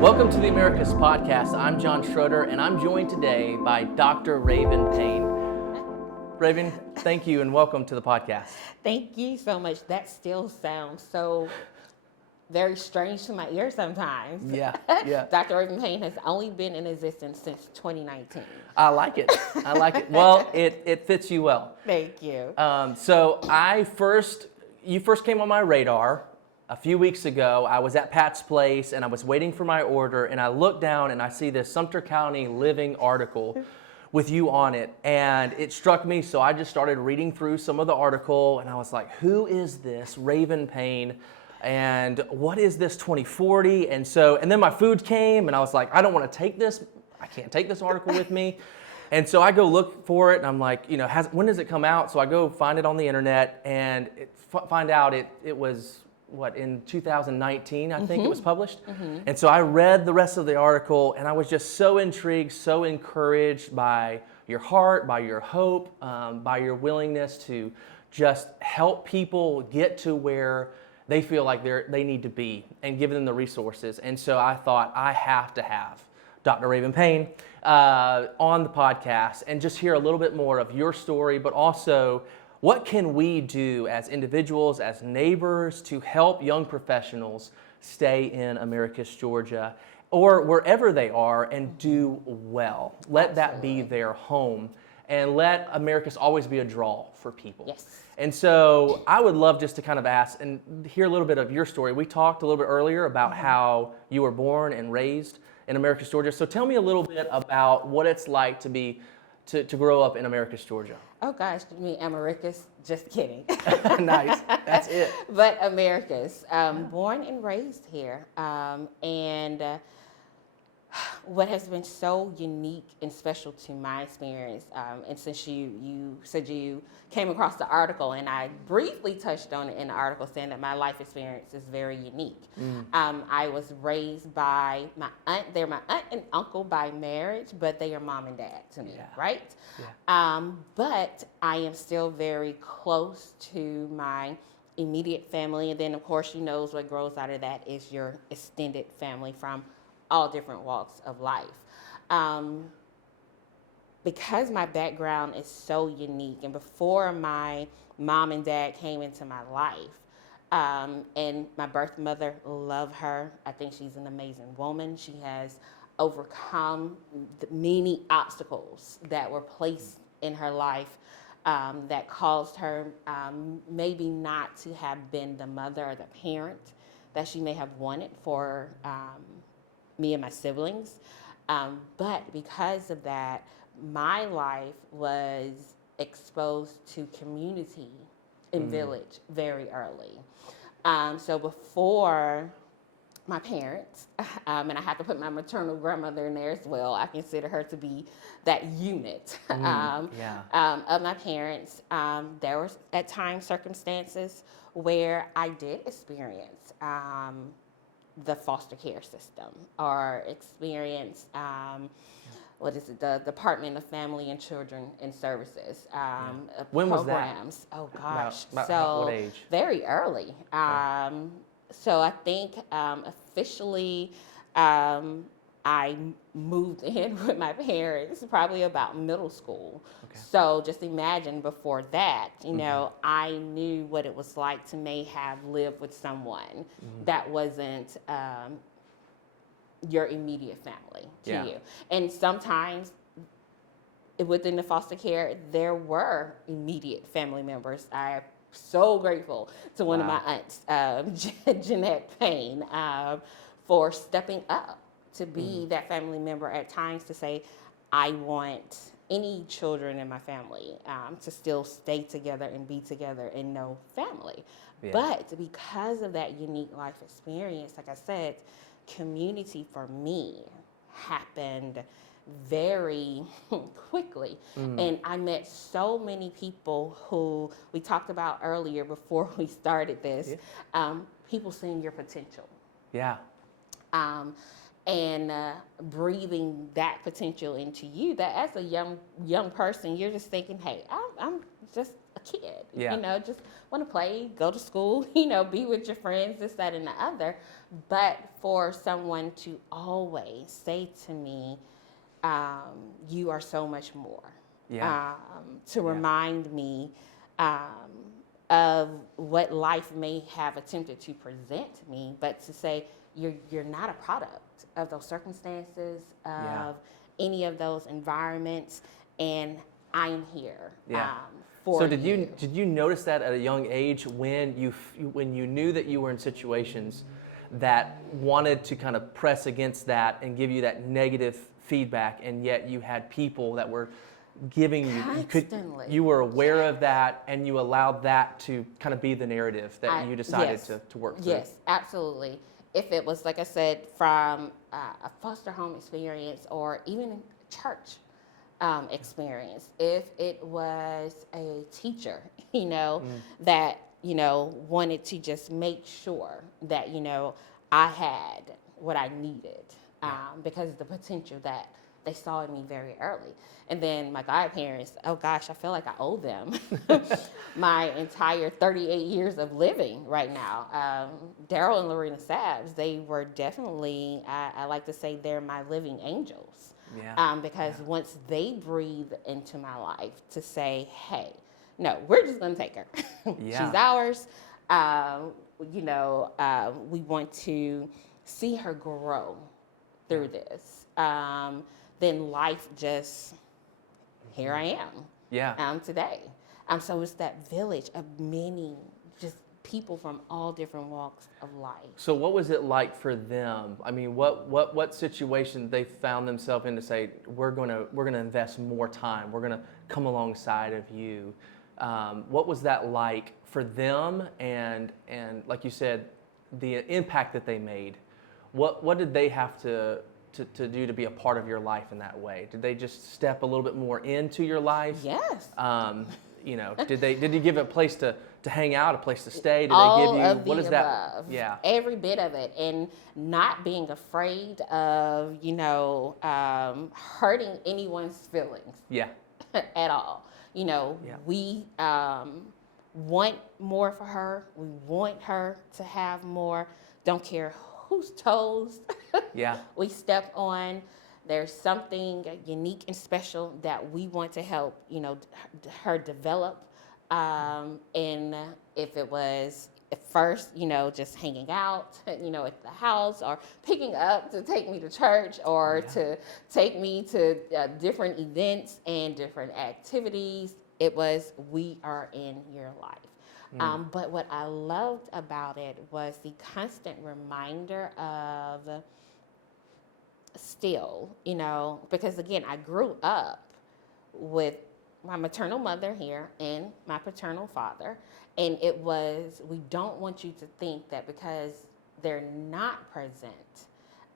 Welcome to the Americus Podcast. I'm John Schroeder, and I'm joined today by Dr. Raven Payne. Raven, thank you, and welcome to the podcast. Thank you so much. That still sounds so very strange to my ear sometimes. Yeah. Dr. Raven Payne has only been in existence since 2019. I like it. Well, it fits you well. Thank you. So you first came on my radar a few weeks ago. I was at Pat's place, and I was waiting for my order, and I looked down, and I see this Sumter County Living article with you on it, and it struck me, so I just started reading through some of the article, and I was like, who is this Raven Payne, and what is this 2040? And then my food came, and I was like, I don't want to take this, I can't take this article with me, and so I go look for it, and I'm like, when does it come out? So I go find it on the internet, and find out it was, in 2019, I think it was published. And so I read the rest of the article, and I was just so intrigued, so encouraged by your heart, by your hope, by your willingness to just help people get to where they feel like they need to be and give them the resources. And so I thought, I have to have Dr. Raven Payne on the podcast and just hear a little bit more of your story, but also what can we do as individuals, as neighbors, to help young professionals stay in Americus, Georgia, or wherever they are and do well? Let that be their home, and let Americus always be a draw for people. Yes. And so I would love just to kind of ask and hear a little bit of your story. We talked a little bit earlier about how you were born and raised in Americus, Georgia. So tell me a little bit about what it's like to grow up in Americus, Georgia. Oh gosh, you mean Americus? Just kidding. Nice, that's it. But Americus, born and raised here, and what has been so unique and special to my experience, and since you said you came across the article, and I briefly touched on it in the article, saying that my life experience is very unique. I was raised by my aunt. They're my aunt and uncle by marriage, but they are mom and dad to me, right? Yeah. But I am still very close to my immediate family, and then of course what grows out of that is your extended family from all different walks of life. Because my background is so unique, and before my mom and dad came into my life, and my birth mother, love her. I think she's an amazing woman. She has overcome the many obstacles that were placed in her life that caused her maybe not to have been the mother or the parent that she may have wanted for me and my siblings. But because of that, my life was exposed to community and village very early. So before my parents, and I have to put my maternal grandmother in there as well, I consider her to be that unit of my parents. There was at times circumstances where I did experience the foster care system, or experience the Department of Family and Children and Services When programs. Was that? Oh gosh, about what age? Very early. Okay. So I think officially I moved in with my parents probably about middle school. Okay. So just imagine before that, I knew what it was like to may have lived with someone that wasn't your immediate family to you. And sometimes within the foster care, there were immediate family members. I am so grateful to one of my aunts, Jeanette Payne, for stepping up to be that family member at times, to say, I want any children in my family to still stay together and be together and know family. Yeah. But because of that unique life experience, like I said, community for me happened very quickly. And I met so many people who we talked about earlier before we started this, people seeing your potential. Yeah. and breathing that potential into you, that as a young person, you're just thinking, hey, I'm just a kid, Yeah. just want to play, go to school, be with your friends, this, that, and the other. But for someone to always say to me, you are so much more, Yeah. to remind me of what life may have attempted to present me, but to say you're not a product of those circumstances, of any of those environments, and I am here. Yeah. For So did you notice that at a young age when you knew that you were in situations that wanted to kind of press against that and give you that negative feedback, and yet you had people that were giving Constantly. you were aware of that, and you allowed that to kind of be the narrative that you decided to work through? Yes, absolutely. If it was, like I said, from a foster home experience or even church experience, if it was a teacher, that, wanted to just make sure that, I had what I needed, because of the potential that they saw in me very early. And then my godparents, oh gosh, I feel like I owe them my entire 38 years of living right now. Daryl and Lorena Sabbs, they were definitely, I like to say, they're my living angels. Yeah. Because once they breathe into my life to say, hey, no, we're just going to take her. Yeah. She's ours. We want to see her grow through this. Then life just, here I am. Yeah. Today. So it's that village of many just people from all different walks of life. So what was it like for them? I mean, what situation they found themselves in to say, we're gonna invest more time, we're gonna come alongside of you? What was that like for them? And like you said, the impact that they made. What did they have to do to be a part of your life in that way? Did they just step a little bit more into your life? Yes. Did you give a place to hang out, a place to stay? Did All they give you of the what is above. that? Yeah. Every bit of it, and not being afraid of hurting anyone's feelings. Yeah. At all. We want more for her. We want her to have more. Don't care whose toes Yeah. we step on. There's something unique and special that we want to help, her develop. And if it was at first, just hanging out, at the house, or picking up to take me to church, or to take me to different events and different activities, it was, we are in your life. But what I loved about it was the constant reminder of still, because again, I grew up with my maternal mother here and my paternal father. And it was, we don't want you to think that because they're not present,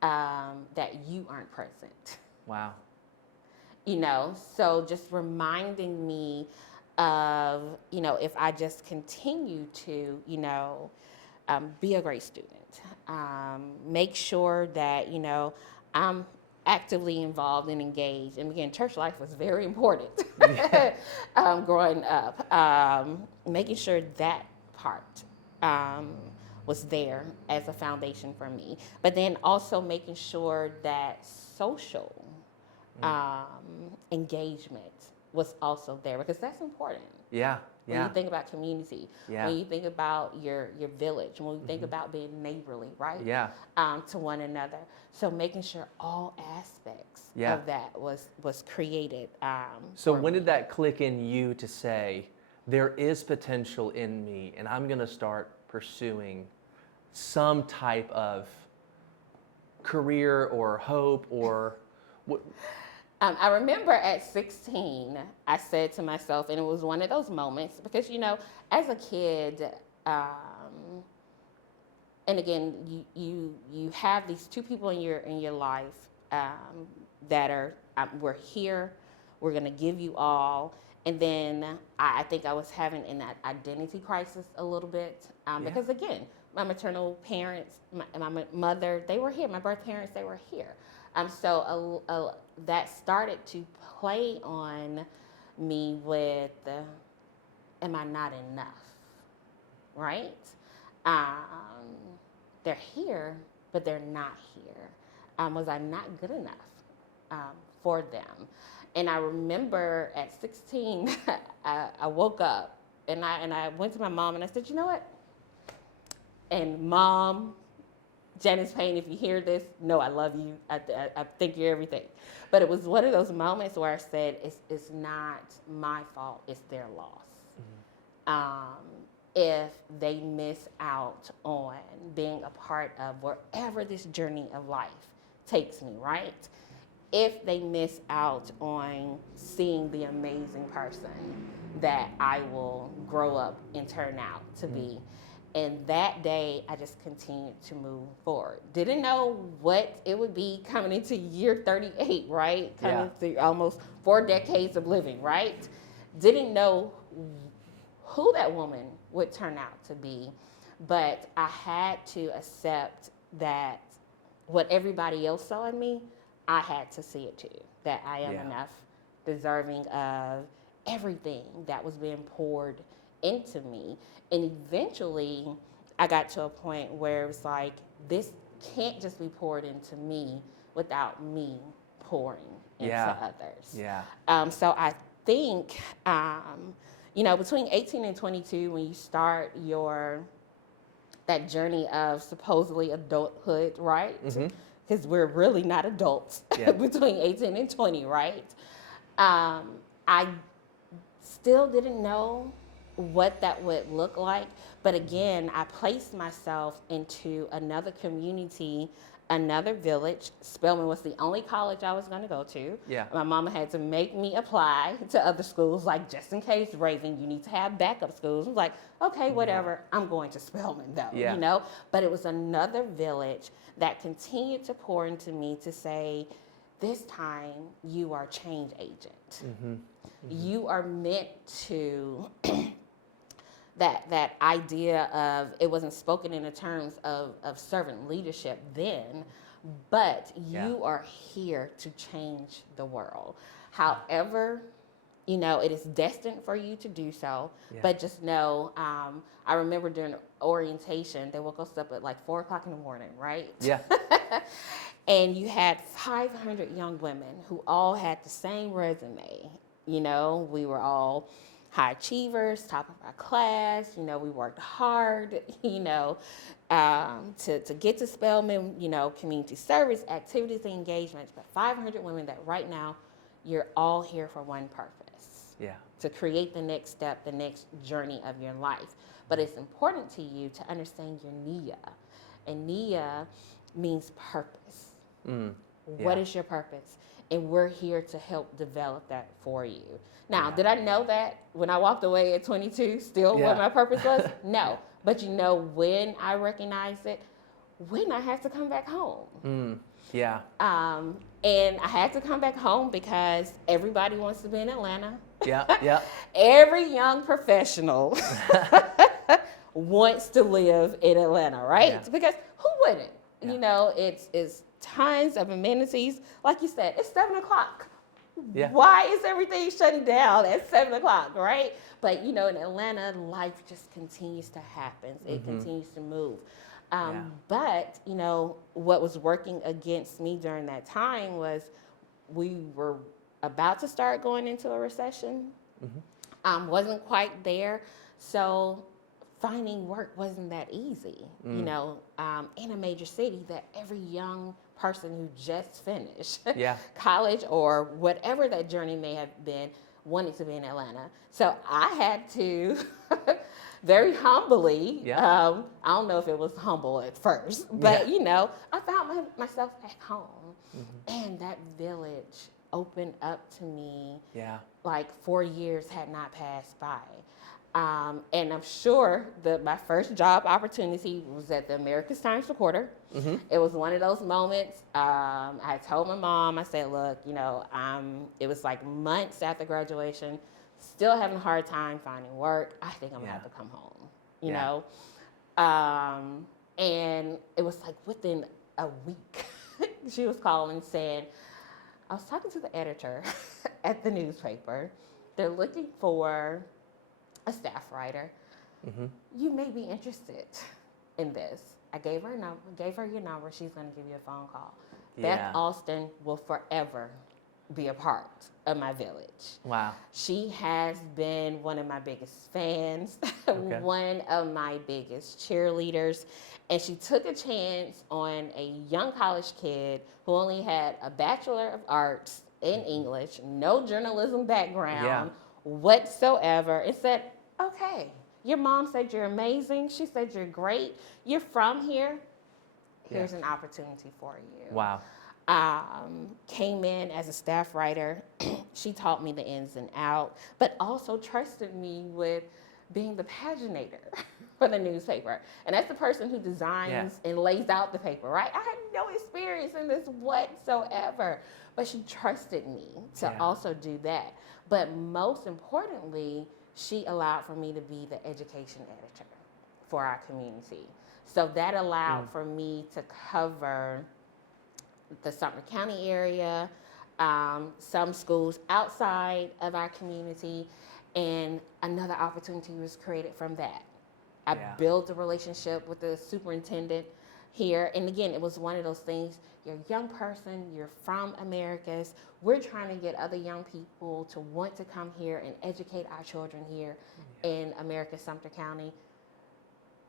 that you aren't present. Wow. So just reminding me of, if I just continue to, be a great student, make sure that, I'm actively involved and engaged. And again, church life was very important growing up. Making sure that part was there as a foundation for me. But then also making sure that social engagement was also there, because that's important. Yeah. When you think about community, Yeah. when you think about your village, when you think about being neighborly, right? Yeah. To one another. So making sure all aspects Yeah. of that was created. So when did that click in you to say, there is potential in me, and I'm going to start pursuing some type of career or hope or what? I remember at 16, I said to myself, and it was one of those moments, because, as a kid, and again, you have these two people in your life that are, we're here, we're going to give you all. And then I think I was having an identity crisis a little bit, because again, my maternal parents, my mother, they were here. My birth parents, they were here. That started to play on me with, am I not enough, right? They're here, but they're not here. Was I not good enough for them? And I remember at 16, I woke up and I went to my mom and I said, you know what? And Mom, Janice Payne, if you hear this, no, I love you. I think you're everything. But it was one of those moments where I said, it's not my fault, it's their loss. If they miss out on being a part of wherever this journey of life takes me, right? If they miss out on seeing the amazing person that I will grow up and turn out to be. And that day, I just continued to move forward. Didn't know what it would be coming into year 38, right? Coming through almost 4 decades of living, right? Didn't know who that woman would turn out to be, but I had to accept that what everybody else saw in me, I had to see it too, that I am enough, deserving of everything that was being poured into me. And eventually, I got to a point where it was like, this can't just be poured into me without me pouring into others. So I think, between 18 and 22, when you start that journey of supposedly adulthood, right? Because we're really not adults between 18 and 20, right? I still didn't know what that would look like. But again, I placed myself into another community, another village. Spelman was the only college I was going to go to. My mama had to make me apply to other schools, like, just in case, Raven, you need to have backup schools. I was like, okay, whatever. I'm going to Spelman, though, But it was another village that continued to pour into me to say, this time you are a change agent. You are meant to... that idea of, it wasn't spoken in the terms of servant leadership then, but you are here to change the world. However, it is destined for you to do so, but just know, I remember during orientation, they woke us up at like 4 o'clock in the morning, right? And you had 500 young women who all had the same resume. We were all high achievers, top of our class. We worked hard, to get to Spelman, community service, activities, and engagements. But 500 women that right now, you're all here for one purpose. To create the next step, the next journey of your life. But it's important to you to understand your Nia. And Nia means purpose. What is your purpose? And we're here to help develop that for you. Now, did I know that when I walked away at 22, still what my purpose was? No. But when I recognized it, when I had to come back home. And I had to come back home because everybody wants to be in Atlanta. Every young professional wants to live in Atlanta, right? Because who wouldn't? It's tons of amenities. Like you said, it's 7 o'clock. Why is everything shutting down at 7 o'clock, right? But, in Atlanta, life just continues to happen. It continues to move. But, what was working against me during that time was we were about to start going into a recession. Wasn't quite there. So finding work wasn't that easy, in a major city that every young person who just finished college or whatever that journey may have been wanted to be in Atlanta. So I had to very humbly, I don't know if it was humble at first, but I found myself at home. And that village opened up to me like 4 years had not passed by. And I'm sure that my first job opportunity was at the Americus Recorder. It was one of those moments. I told my mom, I said, look, it was like months after graduation, still having a hard time finding work. I think I'm gonna have to come home, And it was like within a week, she was calling saying, I was talking to the editor at the newspaper. They're looking for a staff writer. Mm-hmm. You may be interested in this. I gave her your number. She's going to give you a phone call. Yeah. Beth Austin will forever be a part of my village. Wow. She has been one of my biggest fans, Okay. one of my biggest cheerleaders, and she took a chance on a young college kid who only had a Bachelor of Arts in English, no journalism background whatsoever, and said, okay, your mom said you're amazing. She said you're great. You're from here. Here's an opportunity for you. Wow. Came in as a staff writer. She taught me the ins and out, but also trusted me with being the paginator for the newspaper. And that's the person who designs and lays out the paper, right? I had no experience in this whatsoever, but she trusted me to also do that. But most importantly, she allowed for me to be the education editor for our community. So that allowed for me to cover the Sumter County area, some schools outside of our community, and another opportunity was created from that. I built a relationship with the superintendent here, and again, it was one of those things, you're a young person, you're from Americus, we're trying to get other young people to want to come here and educate our children here in Americus, Sumter County.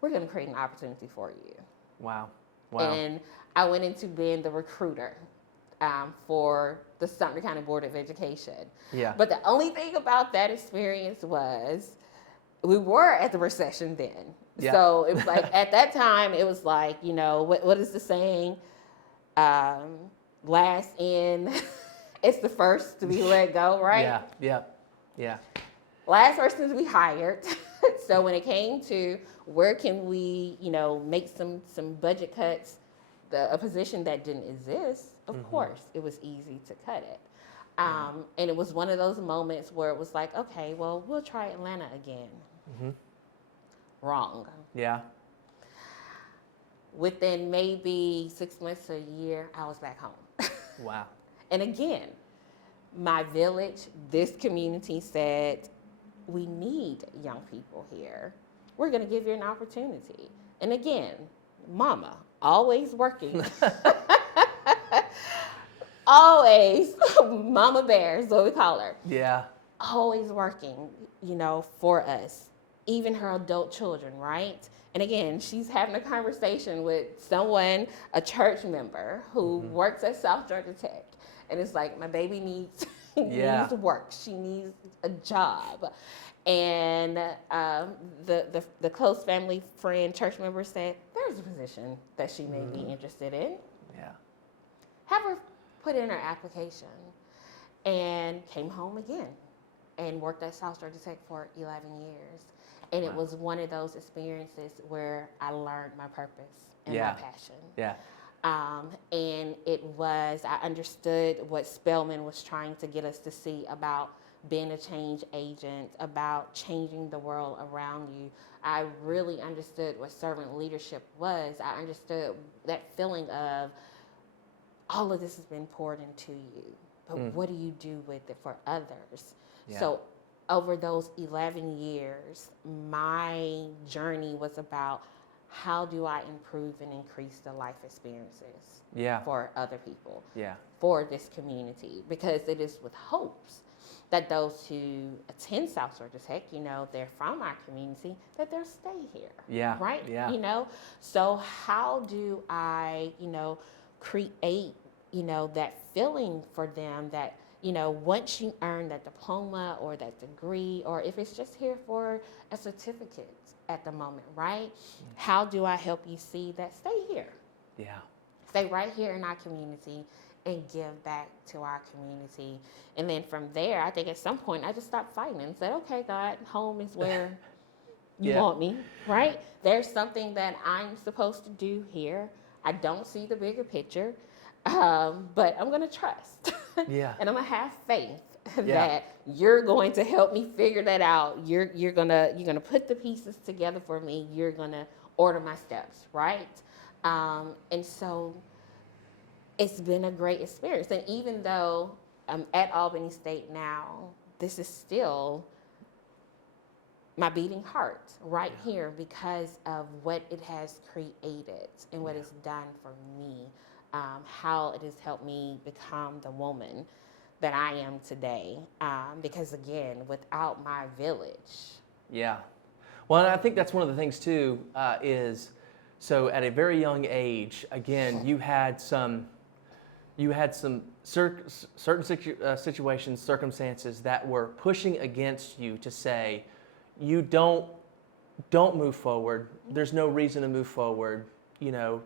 We're going to create an opportunity for you. Wow. Wow. And I went into being the recruiter for the Sumter County Board of Education. Yeah. But the only thing about that experience was we were at the recession then. Yeah. So it was like at that time, it was like, you know, what is the saying? Last in, it's the first to be let go, right? Yeah. Last person to be hired. So when it came to where can we, you know, make some budget cuts, a position that didn't exist, of course, it was easy to cut it. And it was one of those moments where it was like, okay, well, we'll try Atlanta again. Wrong. Yeah. Within maybe 6 months to a year, I was back home. Wow. And again, my village, this community said, we need young people here. We're going to give you an opportunity. And again, mama, always working. Always, Mama Bear is what we call her. Yeah. Always working, you know, for us, even her adult children, right? And again, she's having a conversation with someone, a church member who works at South Georgia Tech. And it's like, my baby needs work. She needs a job. And the close family friend, church member said, there's a position that she may be interested in. Yeah. Have her put in her application, and came home again and worked at South Georgia Tech for 11 years. And it was one of those experiences where I learned my purpose and my passion. Yeah. And I understood what Spelman was trying to get us to see about being a change agent, about changing the world around you. I really understood what servant leadership was. I understood that feeling of all of this has been poured into you, but what do you do with it for others? Yeah. So over those 11 years, my journey was about how do I improve and increase the life experiences for other people, for this community, because it is with hopes that those who attend South Georgia Tech, you know, they're from our community, that they'll stay here. Yeah. Right? Yeah. You know, so how do I, you know, create, you know, that feeling for them that, you know, once you earn that diploma or that degree, or if it's just here for a certificate at the moment, right? How do I help you see that stay here? Yeah. Stay right here in our community and give back to our community. And then from there, I think at some point I just stopped fighting and said, okay, God, home is where you want me, right? There's something that I'm supposed to do here. I don't see the bigger picture, but I'm going to trust. Yeah. And I'm going to have faith that you're going to help me figure that out. You're going to put the pieces together for me. You're going to order my steps, right? And so it's been a great experience. And even though I'm at Albany State now, this is still my beating heart right here because of what it has created and what it's done for me, how it has helped me become the woman that I am today. Because again, without my village. Yeah. Well, and I think that's one of the things too, is so at a very young age, again, you had some certain situations, circumstances that were pushing against you to say, you don't move forward. There's no reason to move forward, you know.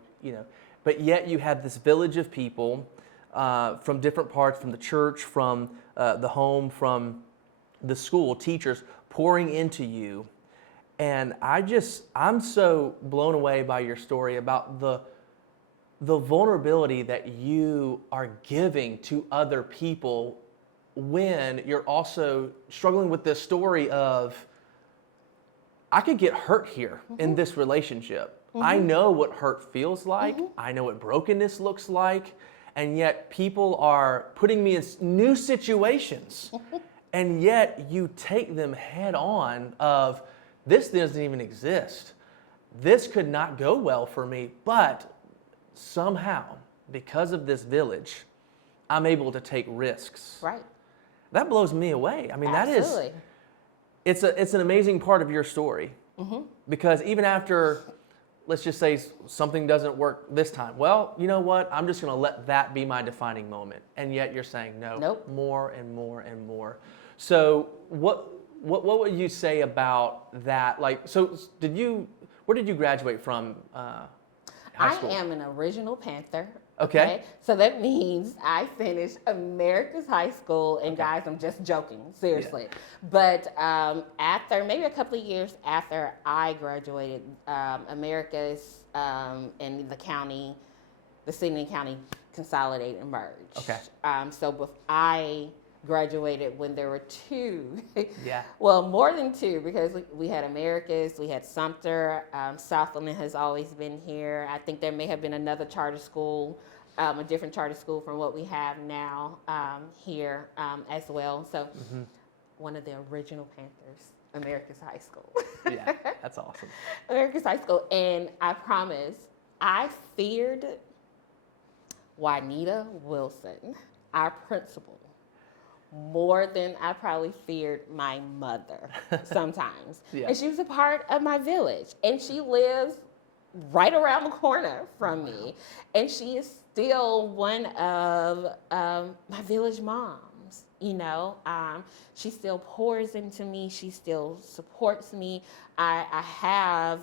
But yet you had this village of people from different parts, from the church, from the home, from the school, teachers pouring into you. And I'm so blown away by your story about the vulnerability that you are giving to other people when you're also struggling with this story of, I could get hurt here in this relationship. I know what hurt feels like. I know what brokenness looks like. And yet people are putting me in new situations. And yet you take them head on of, this doesn't even exist. This could not go well for me, but somehow, because of this village, I'm able to take risks. Right. That blows me away. I mean, Absolutely. it's an amazing part of your story. Because even after, let's just say something doesn't work this time, well, you know what? I'm just going to let that be my defining moment. And yet you're saying, no, more and more and more. So what would you say about that? Like, so where did you graduate from high school? I am an original Panther. Okay. So that means I finished Americus High School, and guys, I'm just joking, seriously. Yeah. But after, maybe a couple of years after I graduated, Americus and the city and county consolidated and merged. Okay. So I graduated when there were two. Yeah. Well, more than two, because we had Americus, we had Sumter. Southland has always been here. I think there may have been another charter school, a different charter school from what we have now here as well. So one of the original Panthers, Americus High School. Yeah, that's awesome. Americus High School. And I promise, I feared Juanita Wilson, our principal, more than I probably feared my mother sometimes. And she was a part of my village. And she lives right around the corner from me. And she is still one of my village moms, you know. She still pours into me. She still supports me. I have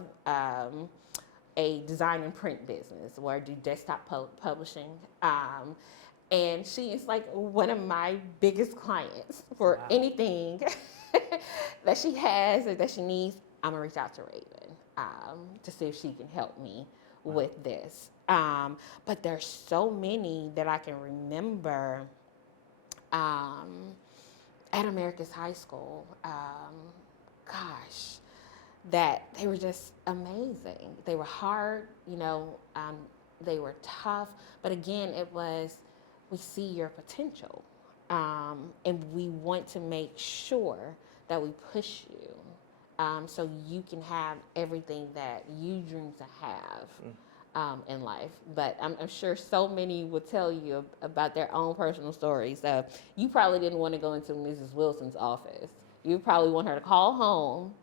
a design and print business where I do desktop publishing. And she is like one of my biggest clients for anything that she has or that she needs. I'm gonna reach out to Raven to see if she can help me with this. But there's so many that I can remember at Americus High School. That they were just amazing. They were hard, you know, they were tough. But again, it was, we see your potential, and we want to make sure that we push you so you can have everything that you dream to have in life. But I'm sure so many will tell you about their own personal stories. So you probably didn't want to go into Mrs. Wilson's office. You probably want her to call home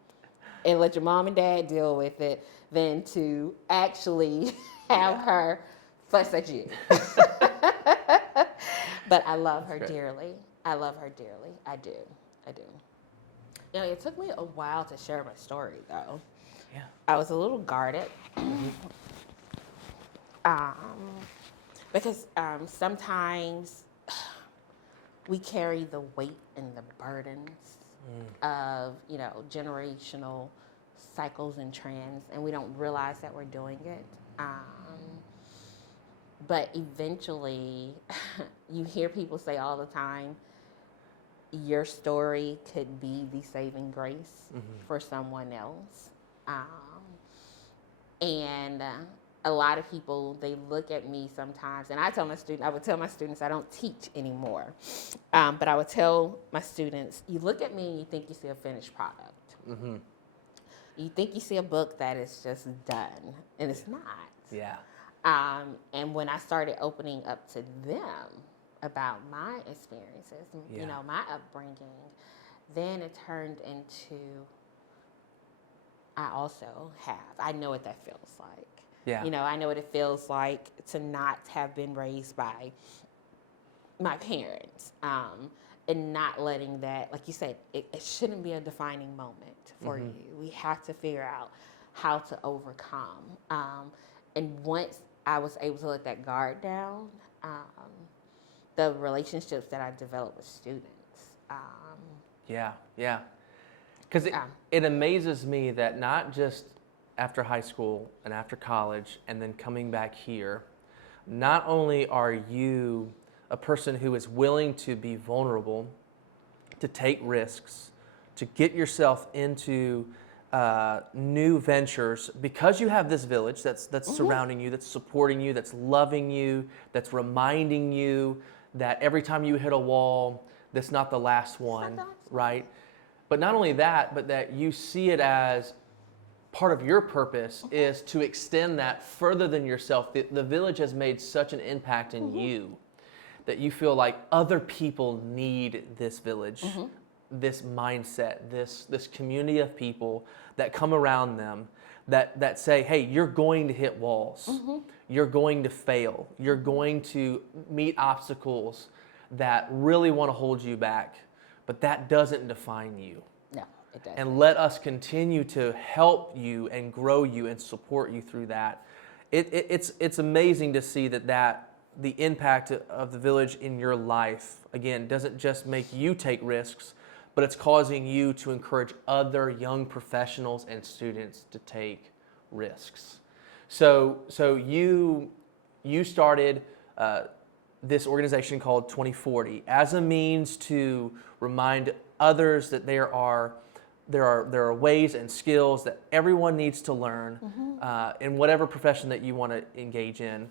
and let your mom and dad deal with it than to actually have her fuss at you. But I love her dearly. I love her dearly. I do. You know, it took me a while to share my story, though. Yeah. I was a little guarded. Because sometimes we carry the weight and the burdens of, you know, generational cycles and trends, and we don't realize that we're doing it. But eventually, you hear people say all the time, your story could be the saving grace for someone else. And a lot of people, they look at me sometimes, and I would tell my students I don't teach anymore. But I would tell my students, you look at me and you think you see a finished product. Mm-hmm. You think you see a book that is just done, and it's not. Yeah. And when I started opening up to them about my experiences, you know, my upbringing, then it turned into, I know what that feels like. Yeah. You know, I know what it feels like to not have been raised by my parents, and not letting that, like you said, it shouldn't be a defining moment for you. We have to figure out how to overcome. And once I was able to let that guard down, the relationships that I've developed with students. Yeah. Because it amazes me that not just after high school and after college and then coming back here, not only are you a person who is willing to be vulnerable, to take risks, to get yourself into new ventures because you have this village that's surrounding you, that's supporting you, that's loving you, that's reminding you that every time you hit a wall, that's not the last one, right? But not only that, but that you see it as part of your purpose is to extend that further than yourself. The village has made such an impact in you that you feel like other people need this village, this mindset, this community of people that come around them that say, hey, you're going to hit walls. You're going to fail. You're going to meet obstacles that really want to hold you back, but that doesn't define you. No, it doesn't. And let us continue to help you and grow you and support you through that. It's amazing to see that the impact of the village in your life, again, doesn't just make you take risks, but it's causing you to encourage other young professionals and students to take risks. So you started this organization called 2040 as a means to remind others that there are ways and skills that everyone needs to learn in whatever profession that you want to engage in.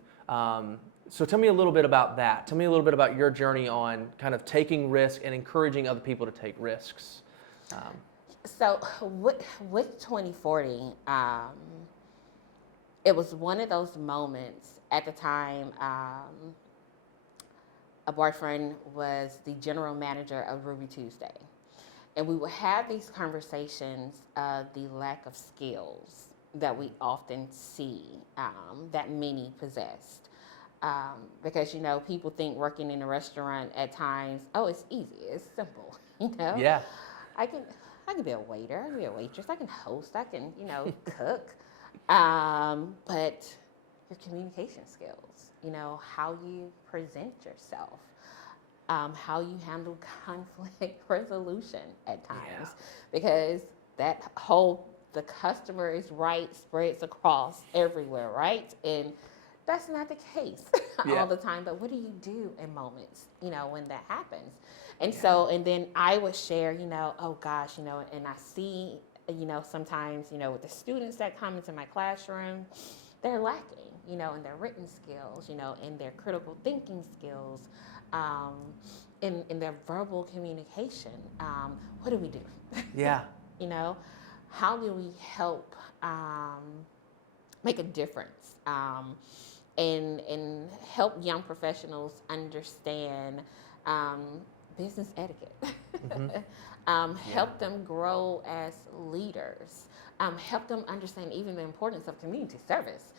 So tell me a little bit about that. Tell me a little bit about your journey on kind of taking risks and encouraging other people to take risks. So with 2040, it was one of those moments at the time. A boyfriend was the general manager of Ruby Tuesday. And we would have these conversations of the lack of skills that we often see that many possessed. Because, you know, people think working in a restaurant at times, oh, it's easy, it's simple, you know? Yeah. I can be a waiter, I can be a waitress, I can host, I can, you know, cook. But your communication skills, you know, how you present yourself, how you handle conflict resolution at times, because that whole, the customer is right spreads across everywhere, right? And that's not the case all the time, but what do you do in moments, you know, when that happens? And so, and then I would share, you know, oh gosh, you know, and I see, you know, sometimes, you know, with the students that come into my classroom, they're lacking, you know, in their written skills, you know, in their critical thinking skills, in their verbal communication. What do we do? Yeah. You know, how do we help make a difference and help young professionals understand business etiquette, help them grow as leaders, help them understand even the importance of community service,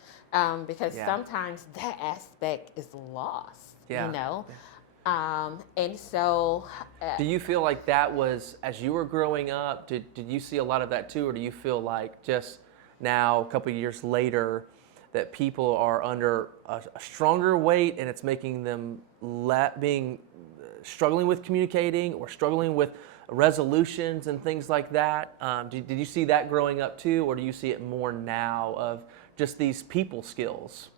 because sometimes that aspect is lost, you know? And so... do you feel like that was, as you were growing up, did you see a lot of that too, or do you feel like just now, a couple of years later, that people are under a stronger weight and it's making them struggling with communicating or struggling with resolutions and things like that? Did you see that growing up too, or do you see it more now of just these people skills?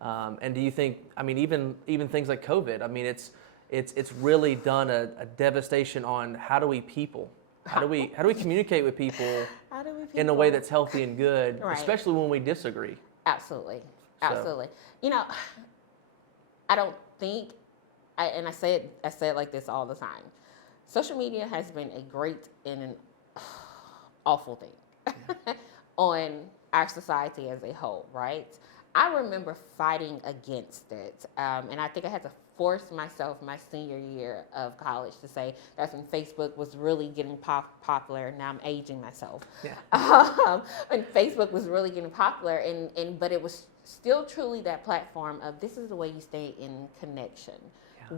And do you think, I mean, even things like COVID, I mean, it's really done a devastation on how do we people? How do we communicate with people How do we in a way that's healthy and good, Right. especially when we disagree? Absolutely. So- Absolutely. You know, I don't think, and I say it like this all the time. Social media has been a great and an awful thing on our society as a whole, right? I remember fighting against it, and I think I had to force myself my senior year of college to say that's when Facebook was really getting popular. Now I'm aging myself. Yeah. When Facebook was really getting popular, but it was still truly that platform of this is the way you stay in connection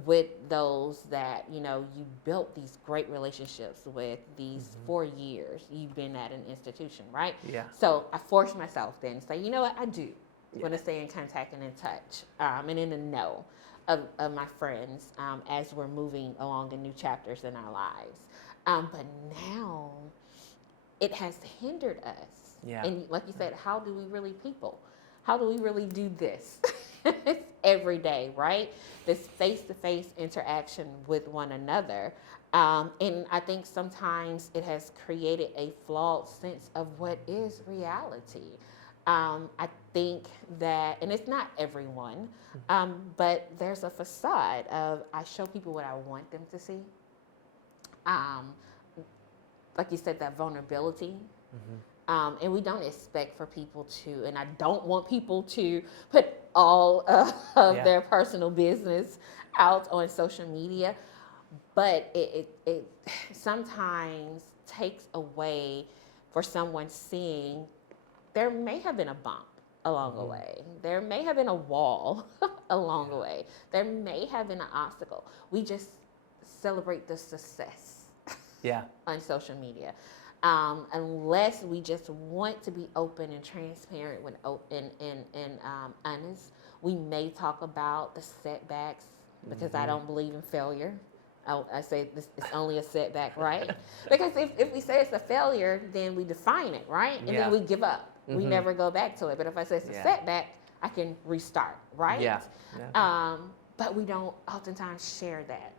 with those that, you built these great relationships with these 4 years you've been at an institution, right? Yeah. So I forced myself then to say, you know what, I do want to stay in contact and in touch and in the know of my friends as we're moving along in new chapters in our lives. But now it has hindered us. Yeah. And like you said, how do we really people? How do we really do this every day, right? This face-to-face interaction with one another. And I think sometimes it has created a flawed sense of what is reality. I think that, and it's not everyone, but there's a facade of I show people what I want them to see. Like you said, that vulnerability. And we don't expect for people to, and I don't want people to put all of their personal business out on social media, but it sometimes takes away for someone seeing there may have been a bump along the way. There may have been a wall along the way. There may have been an obstacle. We just celebrate the success on social media. Unless we just want to be open and transparent and honest, we may talk about the setbacks because I don't believe in failure. I say this is only a setback, right? Because if we say it's a failure, then we define it, right? And then we give up. We never go back to it. But if I say it's a setback, I can restart, right? Yeah. But we don't oftentimes share that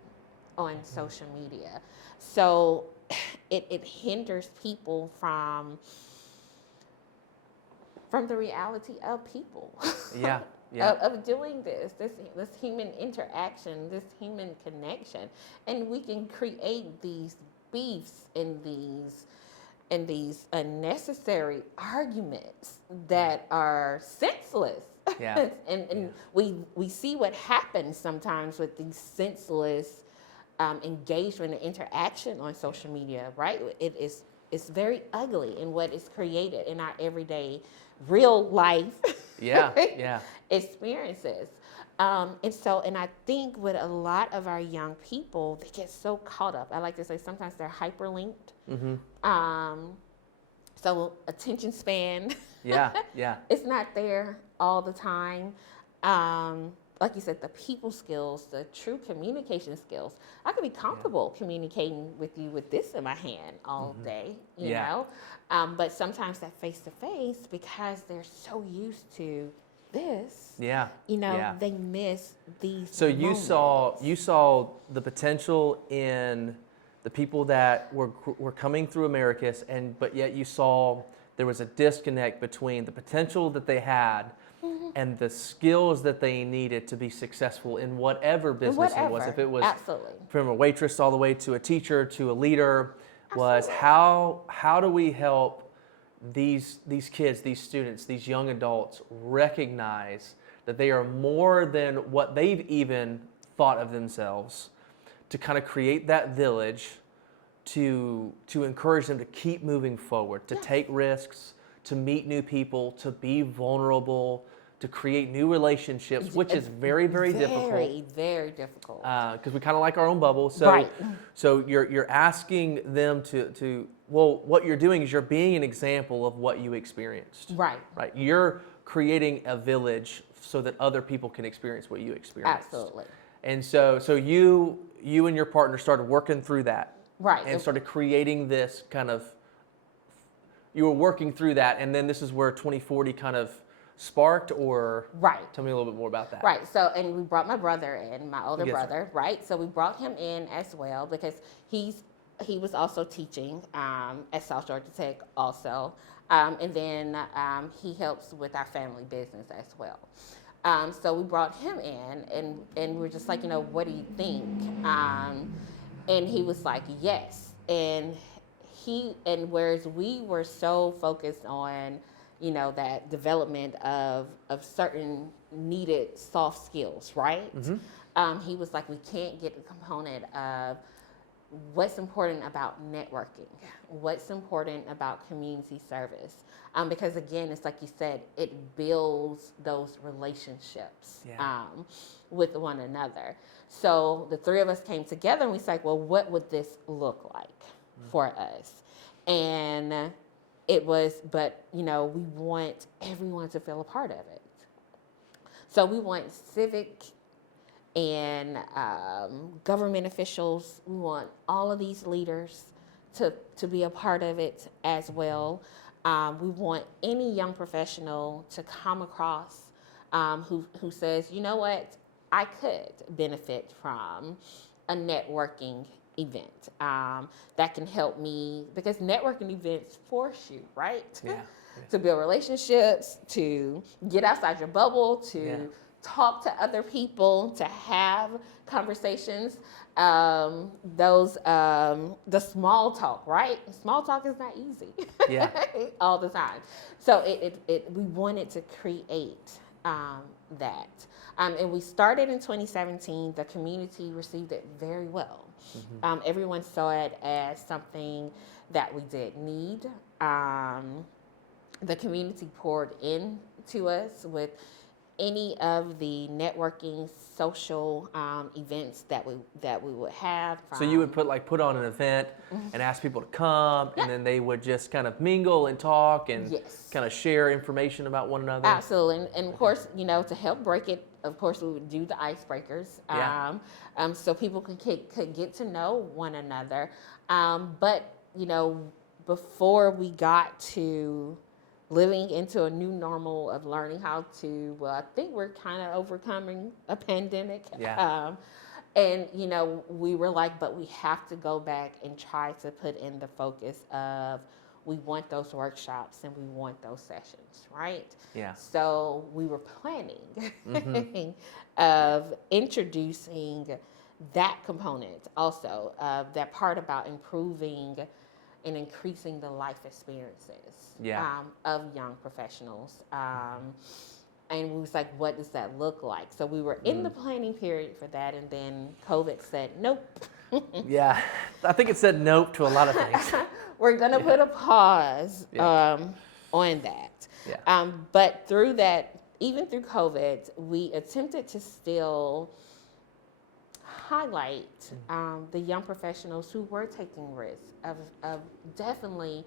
on social media. So it hinders people from the reality of people. Of doing this human interaction, this human connection. And we can create these beefs and these unnecessary arguments that are senseless. And we see what happens sometimes with these senseless engagement and interaction on social media, right? It's very ugly in what is created in our everyday real life experiences. And I think with a lot of our young people, they get so caught up. I like to say sometimes they're hyperlinked. So attention span, it's not there all the time. Like you said, the people skills, the true communication skills. I could be comfortable communicating with you with this in my hand all day, you know? But sometimes that face-to-face, because they're so used to this, they miss these So moments. you saw the potential in the people that were coming through Americus, but yet you saw there was a disconnect between the potential that they had and the skills that they needed to be successful in whatever business it was. If it was from a waitress all the way to a teacher to a leader, was how do we help these kids, these students, these young adults recognize that they are more than what they've even thought of themselves, to kind of create that village, to encourage them to keep moving forward, to take risks, to meet new people, to be vulnerable, to create new relationships, which is very, very difficult. Very, very difficult. Because we kind of like our own bubble. So, so you're asking them to what you're doing is you're being an example of what you experienced. Right. You're creating a village so that other people can experience what you experienced. Absolutely. And so you and your partner started working through that. Right. And started creating this kind of, you were working through that, and then this is where 2040 kind of sparked, or tell me a little bit more about that. Right. So, and we brought my brother in, my older brother, right? So we brought him in as well because he's he was also teaching at South Georgia Tech also. And then he helps with our family business as well. So we brought him in, and we were just like, what do you think? And he was like, yes. And whereas we were so focused on, that development of certain needed soft skills, right? He was like, we can't get the component of what's important about networking, what's important about community service. Because again, it's like you said, it builds those relationships with one another. So the three of us came together and we said, well, what would this look like for us? And it was, but we want everyone to feel a part of it. So we want civic and government officials, we want all of these leaders to be a part of it as well. We want any young professional to come across who says, you know what, I could benefit from a networking event that can help me, because networking events force you, right? To build relationships, to get outside your bubble, to talk to other people, to have conversations. The small talk, right? Small talk is not easy. All the time. So we wanted to create that. And we started in 2017. The community received it very well. Everyone saw it as something that we did need. The community poured into us with any of the networking social events that we would have. So you would put on an event and ask people to come, and then they would just kind of mingle and talk and kind of share information about one another. Absolutely, and of course, to help break it, of course, we would do the icebreakers, so people could get to know one another. But before we got to living into a new normal of learning how to, I think we're kind of overcoming a pandemic. And, we were like, but we have to go back and try to put in the focus of, we want those workshops and we want those sessions, right? So we were planning of introducing that component also, that part about improving and increasing the life experiences of young professionals. And we was like, what does that look like? So we were in the planning period for that, and then COVID said, nope. I think it said nope to a lot of things. We're going to put a pause on that. But through that, even through COVID, we attempted to still highlight the young professionals who were taking risks of definitely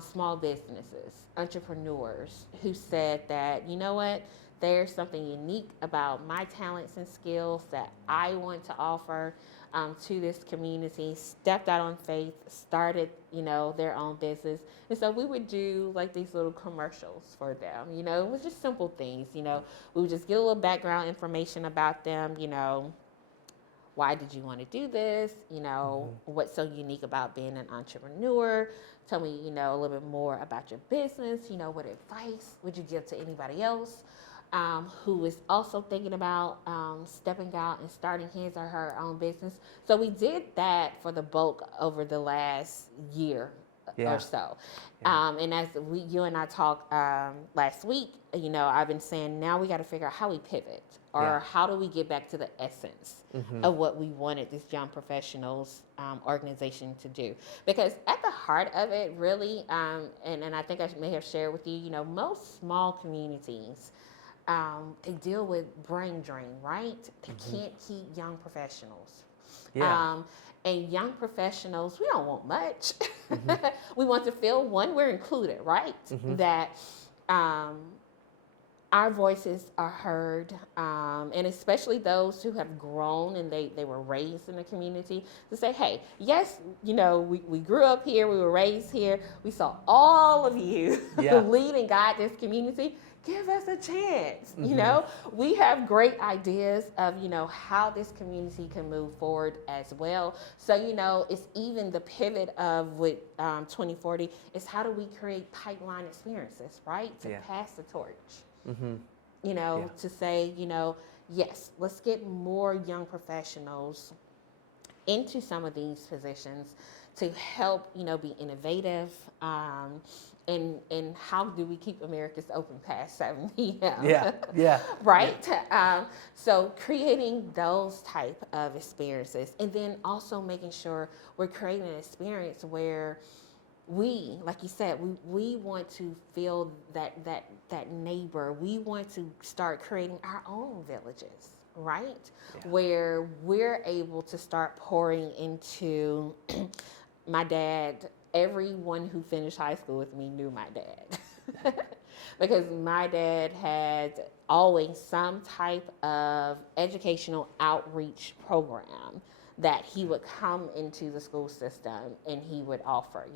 small businesses, entrepreneurs who said that, you know what, there's something unique about my talents and skills that I want to offer to this community, stepped out on faith, started, their own business. And so we would do like these little commercials for them, it was just simple things, we would just get a little background information about them, why did you want to do this? What's so unique about being an entrepreneur? Tell me, a little bit more about your business. What advice would you give to anybody else who is also thinking about stepping out and starting his or her own business? So we did that for the bulk over the last year or so. And as you and I talked last week, I've been saying now we got to figure out how we pivot, or how do we get back to the essence of what we wanted this young professionals organization to do? Because at the heart of it, really, and I think I may have shared with you, most small communities, they deal with brain drain, right? They can't keep young professionals. And young professionals, we don't want much. We want to feel, one, we're included, right? That our voices are heard, and especially those who have grown and they were raised in the community, to say, hey, yes, we grew up here, we were raised here, we saw all of you lead and guide this community. give us a chance. You know, we have great ideas of, how this community can move forward as well. So, it's even the pivot of with 2040 is how do we create pipeline experiences, right? To pass the torch, to say, yes, let's get more young professionals into some of these positions to help, be innovative. And how do we keep Americus open past 7 p.m.? Yeah. Right? So creating those type of experiences, and then also making sure we're creating an experience where we, like you said, we want to feel that neighbor. We want to start creating our own villages, right? Yeah. Where we're able to start pouring into my dad. Everyone who finished high school with me knew my dad because my dad had always some type of educational outreach program that he would come into the school system and he would offer,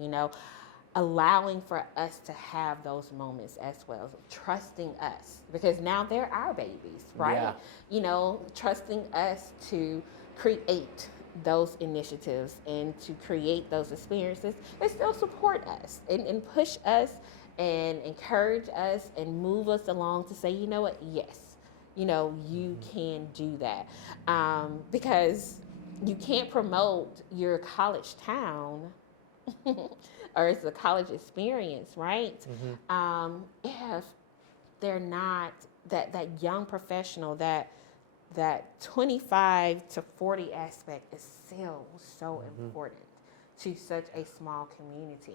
allowing for us to have those moments as well, trusting us because now they're our babies, right? Yeah. Trusting us to create those initiatives and to create those experiences and still support us and push us and encourage us and move us along to say, you know what, yes, you can do that. Because you can't promote your college town or it's a college experience, right? If they're not that young professional, that 25 to 40 aspect is still so important to such a small community.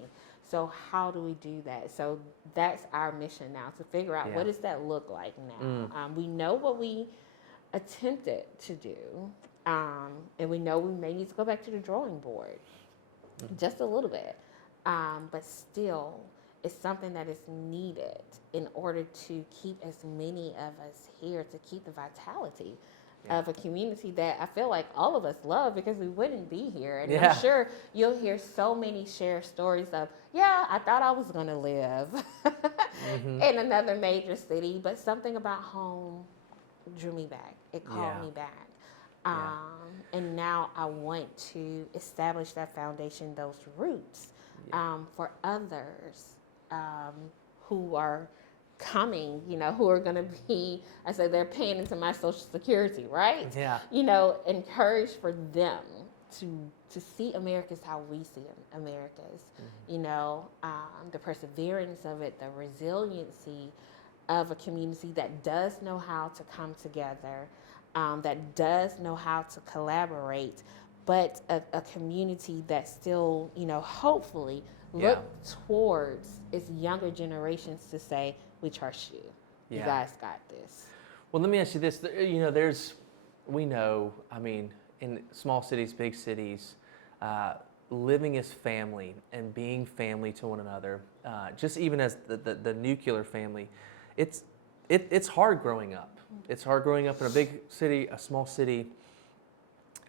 So how do we do that? So that's our mission now, to figure out what does that look like now. We know what we attempted to do, and we know we may need to go back to the drawing board just a little bit, but still it's something that is needed in order to keep as many of us here, to keep the vitality of a community that I feel like all of us love because we wouldn't be here. And I'm sure you'll hear so many shared stories of, I thought I was going to live in another major city, but something about home drew me back. It called me back. And now I want to establish that foundation, those roots for others who are coming, who are going to be, I said, they're paying into my Social Security, right? Yeah. Encourage for them to see Americas how we see Americas, the perseverance of it, the resiliency of a community that does know how to come together, that does know how to collaborate, but a community that still, hopefully look towards its younger generations to say, we trust you. You guys got this. Well, let me ask you this. We know, in small cities, big cities, living as family and being family to one another, just even as the nuclear family, it's hard growing up. It's hard growing up in a big city, a small city.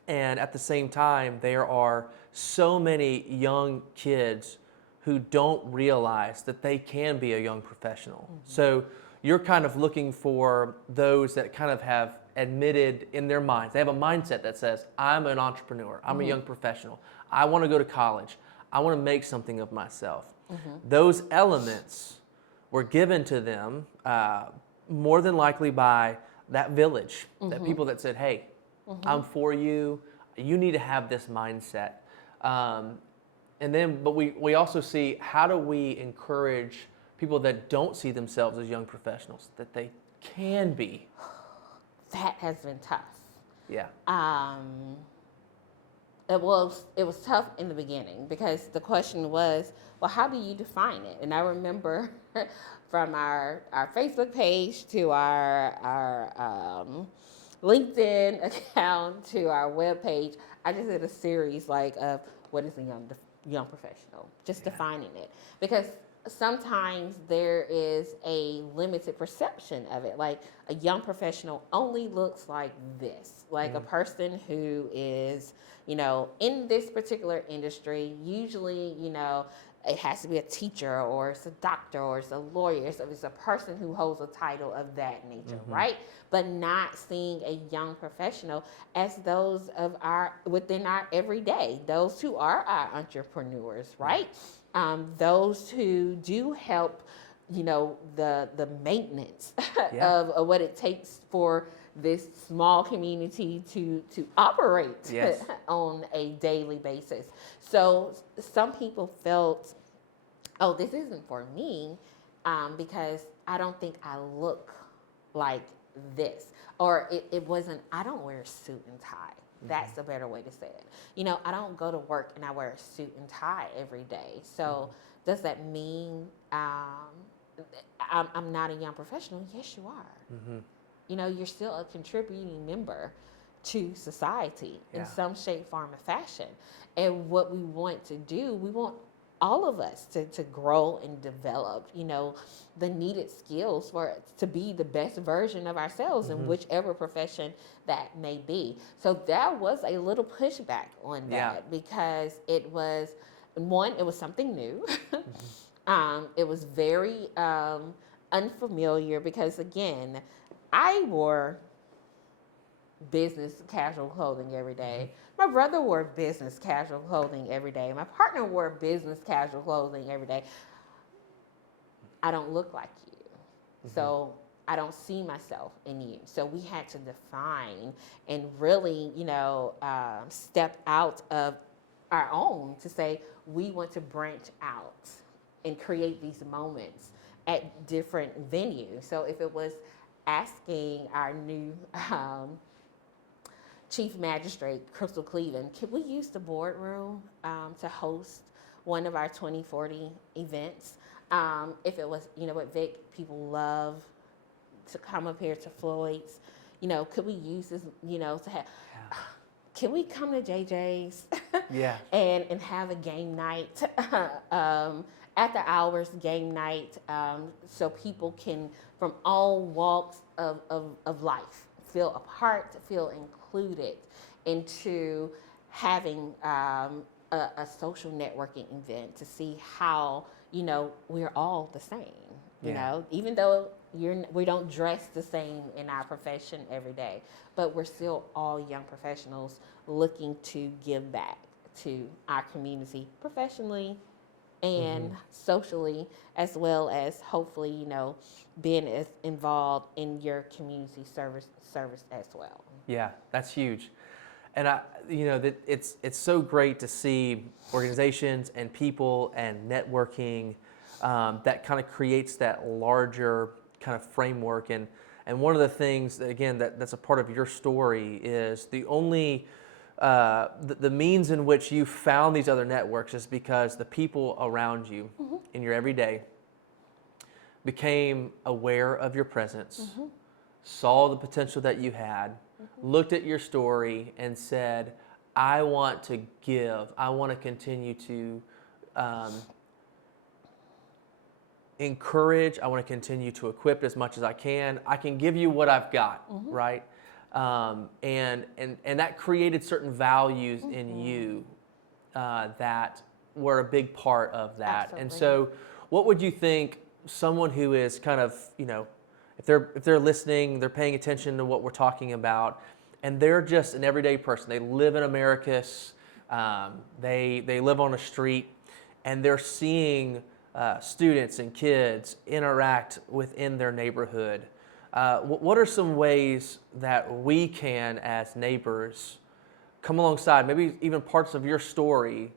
And at the same time, there are so many young kids who don't realize that they can be a young professional. So you're kind of looking for those that kind of have admitted in their minds. They have a mindset that says, I'm an entrepreneur. I'm a young professional. I want to go to college. I want to make something of myself. Those elements were given to them more than likely by that village, that people that said, hey, I'm for you. You need to have this mindset. But we also see, how do we encourage people that don't see themselves as young professionals, that they can be? That has been tough. Yeah. It was tough in the beginning because the question was, well, how do you define it? And I remember from our Facebook page to our LinkedIn account to our webpage, I just did a series of what is a young professional, just defining it, because sometimes there is a limited perception of it. Like, a young professional only looks like this, like a person who is, in this particular industry, usually, it has to be a teacher, or it's a doctor, or it's a lawyer. So it's a person who holds a title of that nature, right? But not seeing a young professional as those of within our everyday, those who are our entrepreneurs, right? Those who do help, the maintenance of what it takes for this small community to operate on a daily basis. So some people felt, oh, this isn't for me, because I don't think I look like this. Or it wasn't, I don't wear a suit and tie. That's a better way to say it. I don't go to work and I wear a suit and tie every day. So does that mean I'm not a young professional? Yes, you are. You're still a contributing member to society in some shape, form, or fashion. And what we want to do, we want all of us to grow and develop, the needed skills to be the best version of ourselves in whichever profession that may be. So there was a little pushback on that because it was something new. It was very unfamiliar because, again, I wore business casual clothing every day. My brother wore business casual clothing every day. My partner wore business casual clothing every day. I don't look like you. So I don't see myself in you. So we had to define and really, step out of our own to say we want to branch out and create these moments at different venues. So if it was asking our new Chief Magistrate, Crystal Cleveland, could we use the boardroom to host one of our 2040 events? If it was, what Vic, people love to come up here to Floyd's, could we use this, to have, can we come to JJ's and have a game night, after hours game night, so people can, from all walks of life, feel a part, feel included into having a social networking event to see how, we're all the same, even though we don't dress the same in our profession every day, but we're still all young professionals looking to give back to our community professionally and socially, as well as hopefully, being as involved in your community service as well. Yeah, that's huge. And that it's so great to see organizations and people and networking that kind of creates that larger kind of framework. And one of the things that, again, that's a part of your story is the only the means in which you found these other networks is because the people around you in your everyday became aware of your presence, saw the potential that you had, looked at your story and said, I want to give, I want to continue to encourage, I want to continue to equip as much as I can give you what I've got, right? And that created certain values in you that were a big part of that. Absolutely. And so what would you think someone who is kind of, if they're listening, they're paying attention to what we're talking about, and they're just an everyday person, they live in Americus, they live on a street, and they're seeing students and kids interact within their neighborhood. What are some ways that we can, as neighbors, come alongside, maybe even parts of your story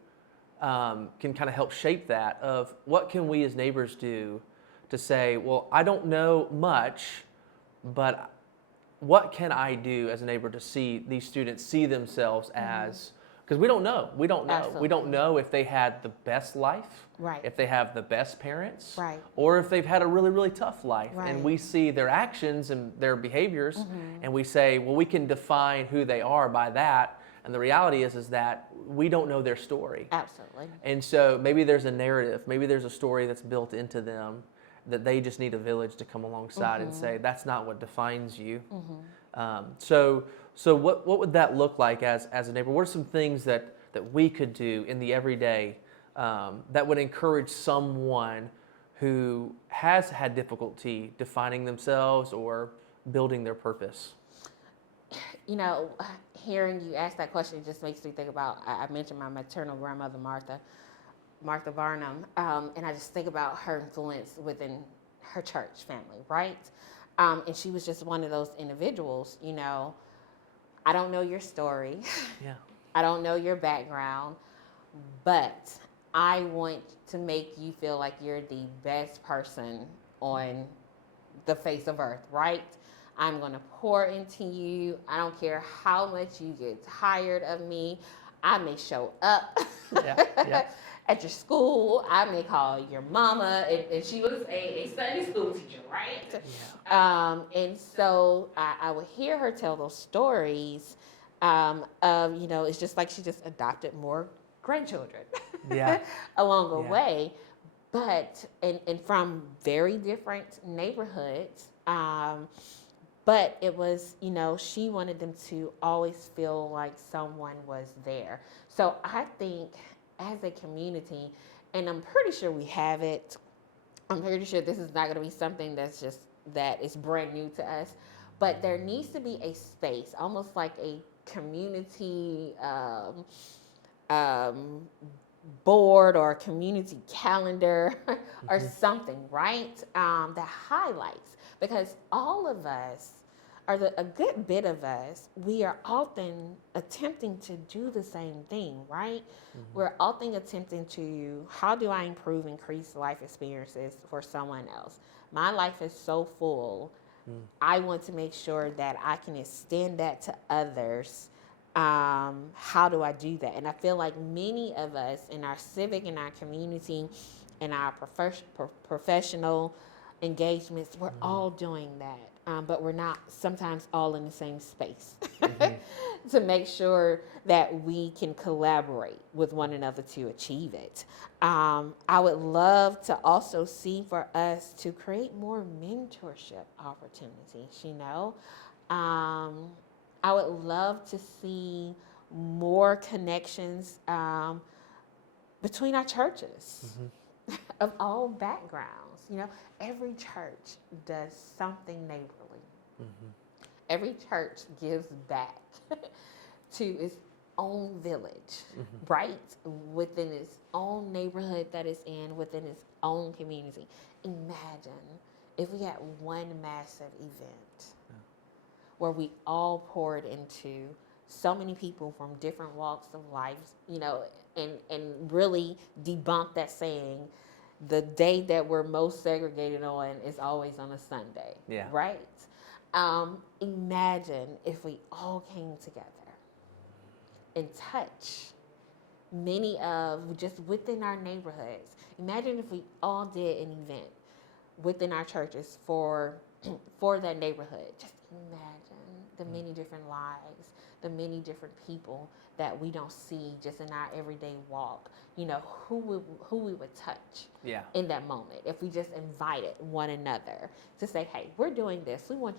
can kind of help shape that, of what can we as neighbors do to say, well, I don't know much, but what can I do as a neighbor to see these students see themselves as, because we don't know. Absolutely. We don't know if they had the best life, right? If they have the best parents, right? Or if they've had a really, really tough life. Right. And we see their actions and their behaviors, and we say, well, we can define who they are by that. And the reality is that we don't know their story. Absolutely. And so maybe there's a narrative, maybe there's a story that's built into them that they just need a village to come alongside and say, that's not what defines you. So what would that look like as a neighbor? What are some things that we could do in the everyday that would encourage someone who has had difficulty defining themselves or building their purpose? You know, hearing you ask that question just makes me think about, I mentioned my maternal grandmother, Martha Barnum, and I just think about her influence within her church family, right? And she was just one of those individuals, you know, I don't know your story. Yeah. I don't know your background, but I want to make you feel like you're the best person on the face of earth, right? I'm going to pour into you. I don't care how much you get tired of me. I may show up at your school. I may call your mama. And she was a Sunday school teacher, right? Yeah. And so I would hear her tell those stories of, you know, it's just like she just adopted more grandchildren along the way. But, and from very different neighborhoods. But it was, you know, she wanted them to always feel like someone was there. So I think as a community, and I'm pretty sure we have it, I'm pretty sure this is not going to be something that is brand new to us, but there needs to be a space, almost like a community board or a community calendar or something, right? That highlights, because all of us, or a good bit of us, we are often attempting to do the same thing, right? We're often attempting to, how do I increase life experiences for someone else? My life is so full. I want to make sure that I can extend that to others. How do I do that? And I feel like many of us in our civic, in our community, in our professional engagements, we're all doing that. But we're not sometimes all in the same space to make sure that we can collaborate with one another to achieve it. I would love to also see for us to create more mentorship opportunities, you know. I would love to see more connections between our churches of all backgrounds. You know, every church does something neighborly. Every church gives back to its own village, right? Within its own neighborhood that it's in, within its own community. Imagine if we had one massive event where we all poured into so many people from different walks of life, you know, and really debunk that saying, the day that we're most segregated on is always on a Sunday, right? Imagine if we all came together and touch many of, just within our neighborhoods. Imagine if we all did an event within our churches for that neighborhood. Just imagine the many different lives, the many different people that we don't see just in our everyday walk. You know, who we would touch in that moment if we just invited one another to say, hey, we're doing this. We want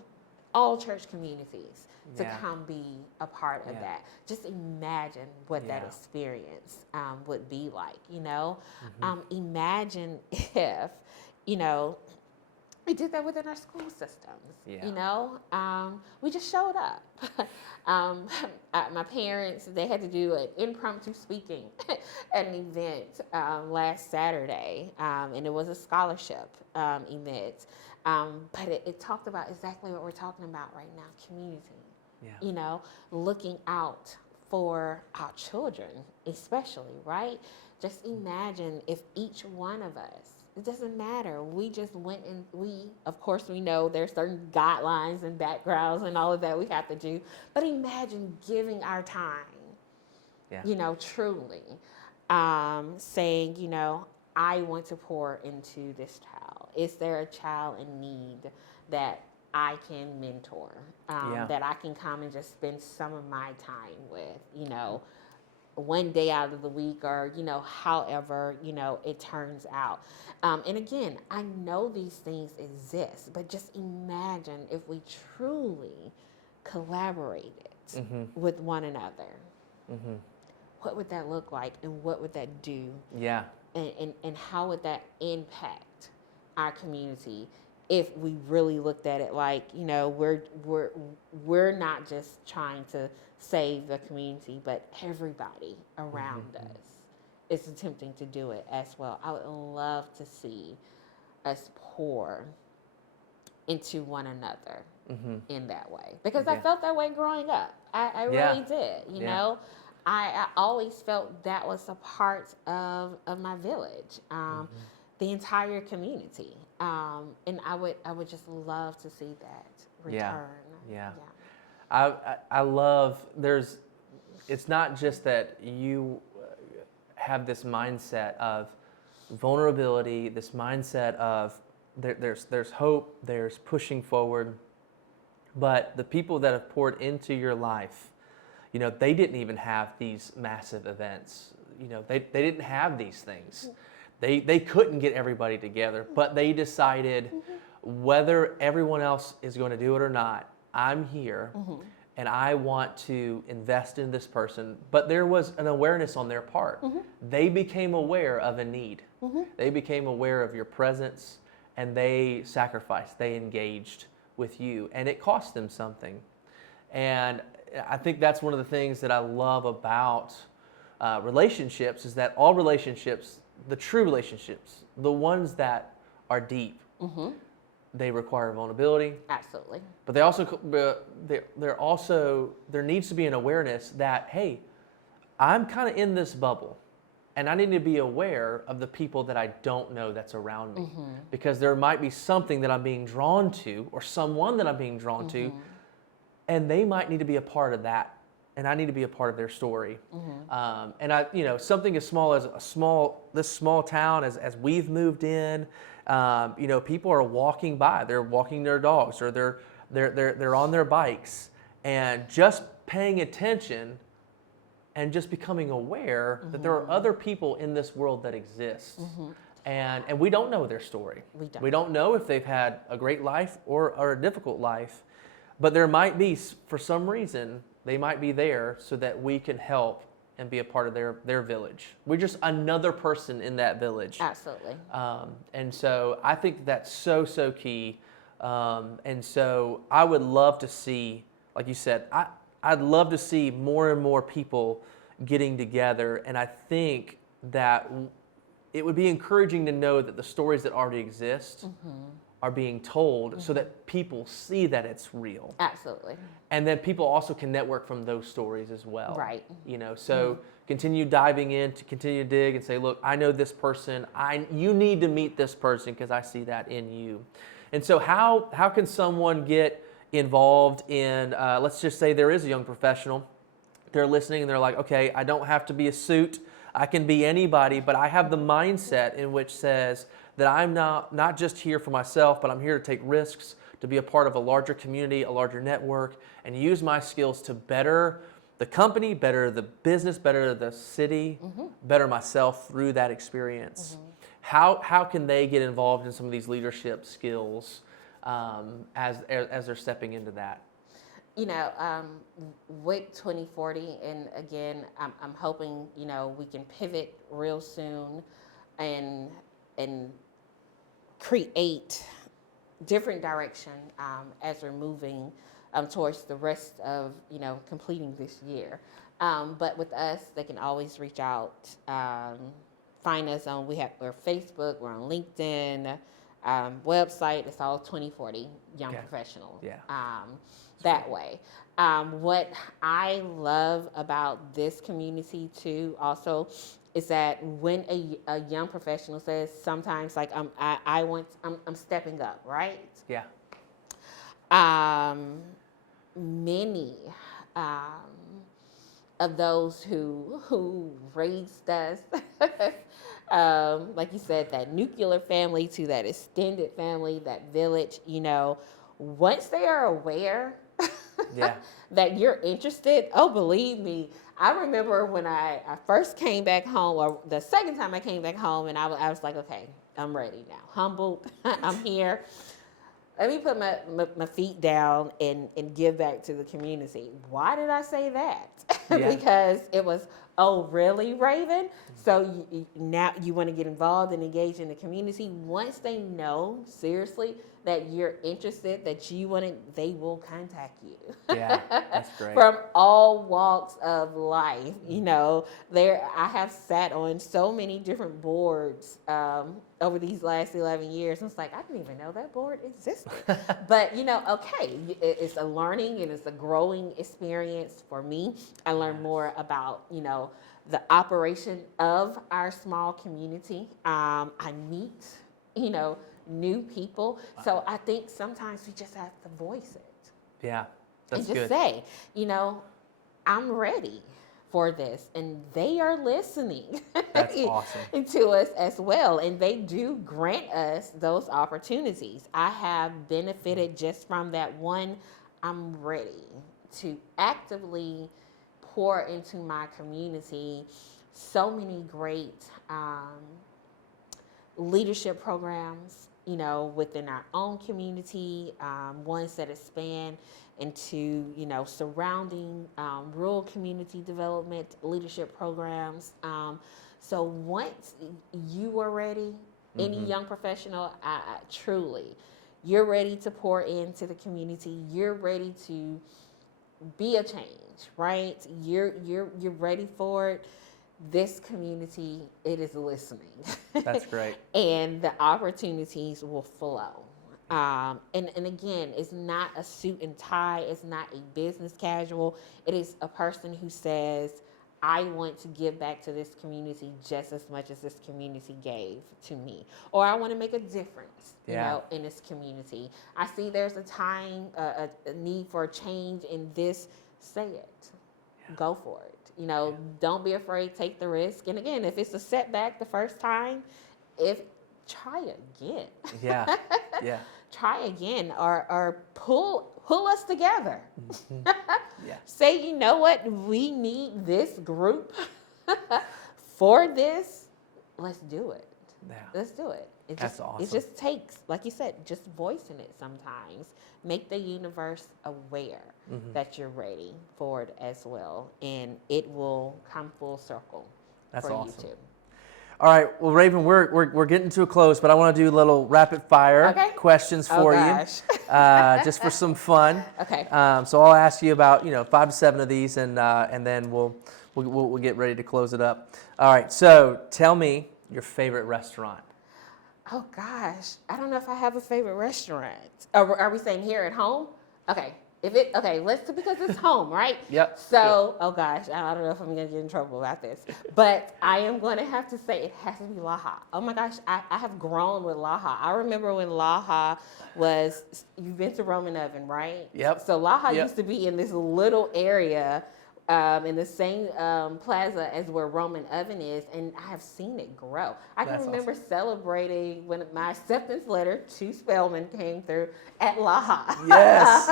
all church communities to come be a part of that. Just imagine what that experience would be like, you know. Imagine if, you know, we did that within our school systems, you know. We just showed up. My parents, they had to do an impromptu speaking at an event last Saturday, and it was a scholarship event. But it talked about exactly what we're talking about right now, community. You know, looking out for our children, especially, right? Just imagine if each one of us, it doesn't matter, we just went and of course we know there's certain guidelines and backgrounds and all of that we have to do, but imagine giving our time, you know, truly, saying, you know, I want to pour into this child. Is there a child in need that I can mentor, that I can come and just spend some of my time with, you know, one day out of the week, or, you know, however, you know, it turns out. And again, I know these things exist, but just imagine if we truly collaborated with one another. what would that look like and what would that do? Yeah. And how would that impact our community if we really looked at it like, you know, we're not just trying to save the community, but everybody around us is attempting to do it as well. I would love to see us pour into one another in that way, because I felt that way growing up. I really did. You know, I always felt that was a part of my village, the entire community, and I would just love to see that return. Yeah. I love, it's not just that you have this mindset of vulnerability, this mindset of there's hope, there's pushing forward, but the people that have poured into your life, you know, they didn't even have these massive events. You know, they didn't have these things. They couldn't get everybody together, but they decided whether everyone else is going to do it or not, I'm here and I want to invest in this person. But there was an awareness on their part. They became aware of a need. They became aware of your presence, and they sacrificed, they engaged with you, and it cost them something. And I think that's one of the things that I love about relationships, is that all relationships, the true relationships, the ones that are deep, they require vulnerability. Absolutely. But they also, there needs to be an awareness that, hey, I'm kind of in this bubble, and I need to be aware of the people that I don't know that's around me, because there might be something that I'm being drawn to, or someone that I'm being drawn to, and they might need to be a part of that, and I need to be a part of their story. And I, you know, something as small as this small town, as we've moved in, you know, people are walking by, they're walking their dogs, or they're on their bikes, and just paying attention and just becoming aware that there are other people in this world that exist. And we don't know their story. We don't know if they've had a great life or a difficult life, but there might be, for some reason, they might be there so that we can help and be a part of their village. We're just another person in that village. Absolutely. And so I think that's so key. And so I would love to see, like you said, I'd love to see more and more people getting together. And I think that it would be encouraging to know that the stories that already exist are being told, so that people see that it's real. Absolutely. And then people also can network from those stories as well. Right. You know, so continue diving in, to continue to dig and say, look, I know this person. You need to meet this person because I see that in you. And so how can someone get involved in, let's just say there is a young professional, they're listening and they're like, okay, I don't have to be a suit, I can be anybody, but I have the mindset in which says that I'm not just here for myself, but I'm here to take risks, to be a part of a larger community, a larger network, and use my skills to better the company, better the business, better the city, better myself through that experience. How can they get involved in some of these leadership skills as they're stepping into that? You know, with 2040, and again, I'm hoping, you know, we can pivot real soon and create different direction as we're moving towards the rest of, you know, completing this year. But with us, they can always reach out, find us on, we're Facebook, we're on LinkedIn, website, it's all 2040 Young Professional. That way. What I love about this community too also is that when a young professional says sometimes like I'm stepping up, right? Yeah. Many of those who raised us, like you said, that nuclear family to that extended family, that village, you know, once they are aware that you're interested, oh, believe me, I remember when I first came back home, or the second time I came back home, and I was like, okay, I'm ready now. Humbled, I'm here. Let me put my feet down and give back to the community. Why did I say that? Because it was oh, really, Raven? So now you want to get involved and engage in the community. Once they know, seriously, that you're interested, that you want to, they will contact you. Yeah, that's great. From all walks of life. You know, I have sat on so many different boards over these last 11 years. And it's like, I didn't even know that board existed. But, you know, okay, it's a learning and it's a growing experience for me. I learned more about, you know, the operation of our small community. I meet, you know, new people. Wow. So I think sometimes we just have to voice it. Yeah, that's and just say, you know, I'm ready for this. And they are listening that's awesome. to us as well. And they do grant us those opportunities. I have benefited just from that one. I'm ready to actively pour into my community. So many great leadership programs, you know, within our own community, ones that expand into, you know, surrounding rural community development leadership programs. So once you are ready, any young professional, truly, you're ready to pour into the community. You're ready to be a change, right? You're ready for it. This community, it is listening. That's great. And the opportunities will flow. And again, it's not a suit and tie. It's not a business casual. It is a person who says, I want to give back to this community just as much as this community gave to me. Or I want to make a difference, you know, in this community. I see there's a time, a need for a change in this. Say it. Yeah. Go for it. You know, don't be afraid, take the risk. And again, if it's a setback the first time, try again. Yeah, yeah. Try again or pull us together. Yeah. Say, you know what, we need this group for this. Let's do it. Yeah. Let's do it. That's awesome. It just takes, like you said, just voicing it sometimes. Make the universe aware that you're ready for it as well. And it will come full circle for you too. All right. Well, Raven, we're getting to a close, but I want to do a little rapid fire questions for you, just for some fun. Okay. So I'll ask you about 5 to 7 of these, and then we'll get ready to close it up. All right. So tell me your favorite restaurant. Oh gosh, I don't know if I have a favorite restaurant. Are we saying here at home? Okay. Because it's home, right? Yep. So, oh gosh, I don't know if I'm going to get in trouble about this, but I am going to have to say it has to be Laha. Oh my gosh, I have grown with Laha. I remember when Laha was, you've been to Roman Oven, right? Yep. So Laha used to be in this little area in the same plaza as where Roman Oven is, and I have seen it grow. I can remember celebrating when my acceptance letter to Spelman came through at Laha. Yes,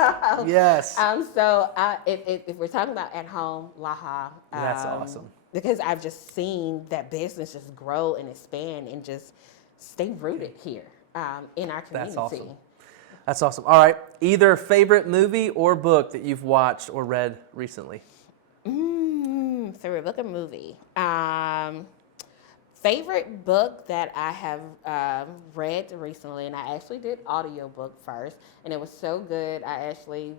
yes. So if we're talking about at home, Laha. That's awesome. Because I've just seen that business just grow and expand and just stay rooted here in our community. That's awesome. That's awesome. All right. Either favorite movie or book that you've watched or read recently. Favorite book or movie? Favorite book that I have read recently, and I actually did audiobook first, and it was so good. I actually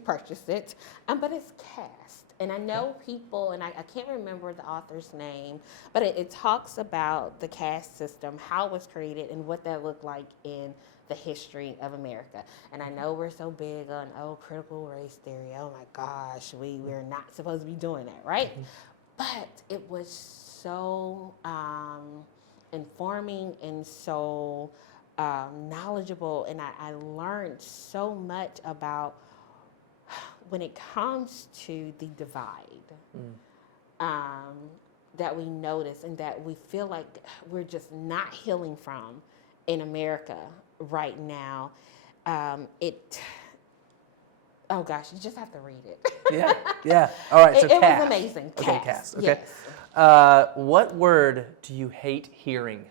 purchased it, but it's Cast. And I know people, and I can't remember the author's name, but it talks about the caste system, how it was created, and what that looked like in the history of America. And I know we're so big on, critical race theory. Oh my gosh, we're not supposed to be doing that, right? But it was so informing and so knowledgeable, and I learned so much about when it comes to the divide that we notice and that we feel like we're just not healing from in America right now. Oh gosh, you just have to read it. Yeah. All right, so it Cast. was amazing. Okay, Cast. Okay. Yes. What word do you hate hearing?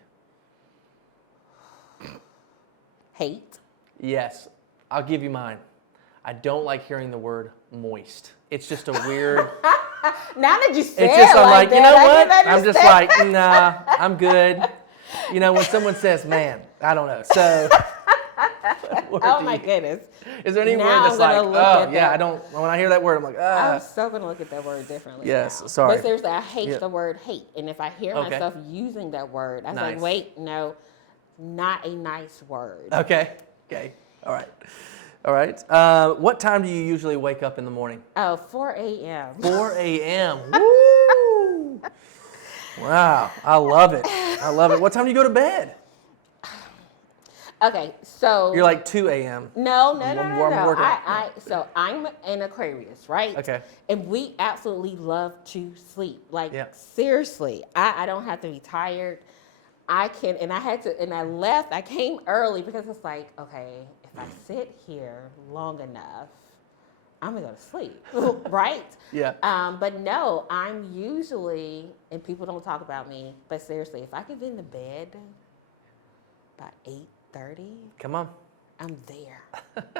Hate? Yes. I'll give you mine. I don't like hearing the word moist. It's just a weird, Now that you say It's just, it I'm like, that, you know I what? can I'm just understand. like, nah, I'm good. You know, when someone says, man, I don't know. So, Oh my goodness. Is there any Now word that's I'm gonna like, look oh, at yeah, that. I don't, when I hear that word, I'm like, I'm so going to look at that word differently. Yes, now. sorry. But seriously, I hate Yeah. the word hate. And if I hear Okay. myself using that word, I was Nice. like, wait, no, not a nice word. Okay. All right. What time do you usually wake up in the morning? Oh, 4 a.m. 4 a.m. Woo! Wow. I love it. What time do you go to bed? Okay, so You're like 2 a.m. No. I'm working out. So I'm an Aquarius, right? Okay. And we absolutely love to sleep. Like Yeah. seriously, I don't have to be tired. I can, and I left. I came early because it's like, okay, if I sit here long enough, I'm gonna go to sleep, right? Yeah. But no, I'm usually, and people don't talk about me, but seriously, if I get in the bed by 8:30, Come on. I'm there. That's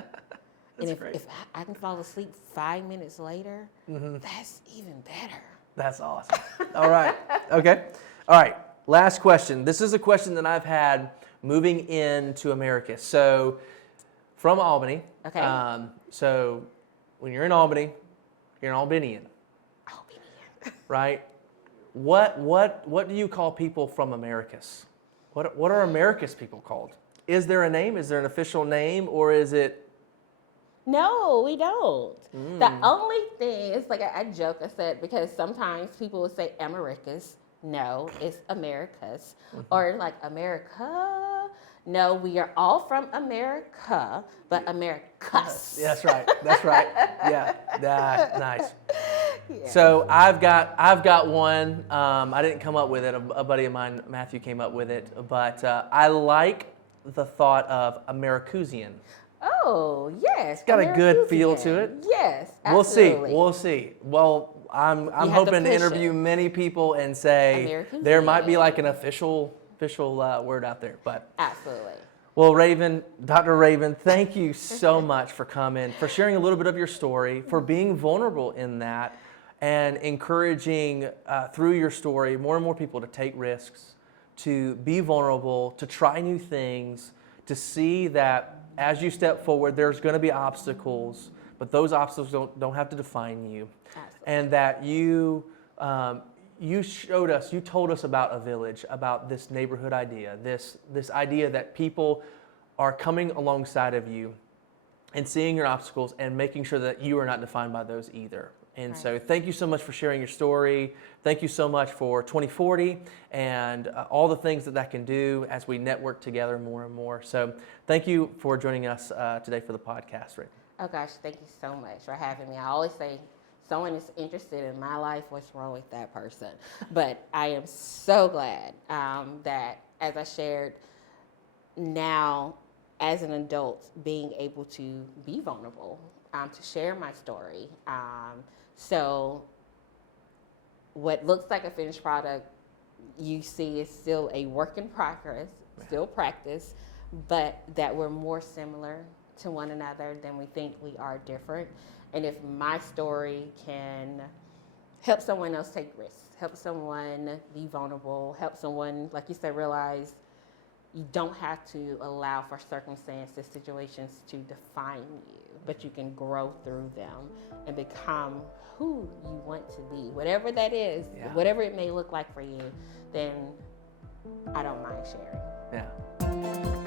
And great. if I can fall asleep 5 minutes later, that's even better. That's awesome. All right. Okay. All right. Last question. This is a question that I've had moving into Americus. So, from Albany. Okay. So, when you're in Albany, you're an Albanian, Albanian. right? What do you call people from Americus? What are Americus people called? Is there a name? Is there an official name, or is it? No, we don't. The only thing is like I joke. I said because sometimes people will say Americus. No, it's Americus, or like America. No, we are all from America, but Americus. Yeah, that's right. Yeah, nice. Yeah. So I've got one. I didn't come up with it. A buddy of mine, Matthew, came up with it. But I like the thought of Americusian. Oh yes, Got a good feel to Americusian. it. Yes, absolutely. We'll see. Well, I'm have to hoping to push interview it. many people and say there might be like an official word out there. But Absolutely. well, Dr. Raven, thank you so much for coming, for sharing a little bit of your story, for being vulnerable in that, and encouraging through your story more and more people to take risks, to be vulnerable, to try new things, to see that as you step forward, there's going to be obstacles, but those obstacles don't have to define you. Absolutely. And that you told us about a village, about this neighborhood idea, this idea that people are coming alongside of you and seeing your obstacles and making sure that you are not defined by those either. And so thank you so much for sharing your story. Thank you so much for 2040 and all the things that can do as we network together more and more. So thank you for joining us today for the podcast, Rick. Oh gosh, thank you so much for having me. I always say, someone is interested in my life, what's wrong with that person? But I am so glad that, as I shared, now as an adult, being able to be vulnerable, to share my story. So what looks like a finished product, you see is still a work in progress, still practice, but that we're more similar to one another than we think we are different. And if my story can help someone else take risks, help someone be vulnerable, help someone, like you said, realize you don't have to allow for circumstances, situations to define you, but you can grow through them and become who you want to be. Whatever that is, whatever it may look like for you, then I don't mind sharing. Yeah.